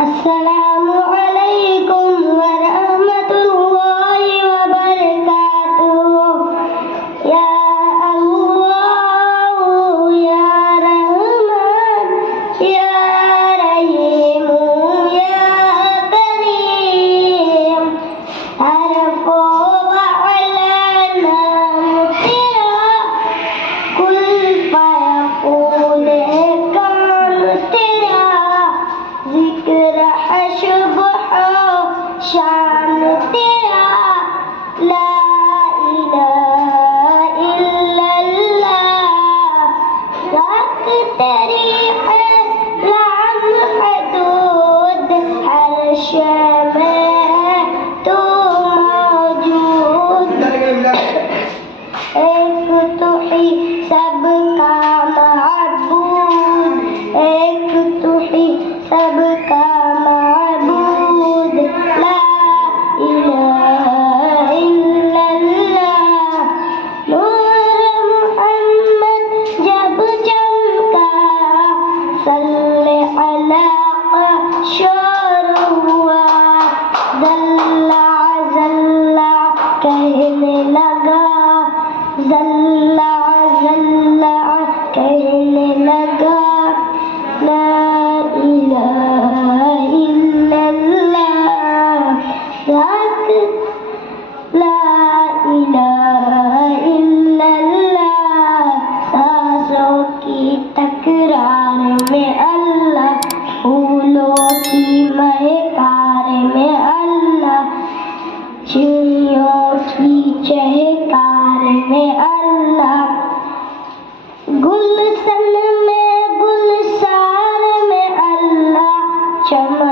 السلام علیکم ورحمۃ اللہ وبرکاتہ۔ یا اللہ یا رحمان یا رحیم یا کریم، حرف و اعلان تیرا، کل فیکون کون تیرا، ذکر شبح شان تیرا، لا الہ الا اللہ، ذات تیری ہے لامحدود، ہر شے میں ہے تو موجود، ایک تو ہی سب کا معبود، ایک تو ہی سب کا معبود، لا الہ الا اللہ۔ نور محمد جب چمکا، صلی علی کا شور ہوا، ذلہ ذلہ کہنے لگا، ذلہ ذلہ کہنے لگا، لا الہ الا اللہ، لا الہ الا اللہ۔ سانسوں کی تکرار میں اللہ، پھولوں کی مہکار میں اللہ، چڑیوں کی چہکار میں اللہ، گلشن میں گلزار میں اللہ، چمن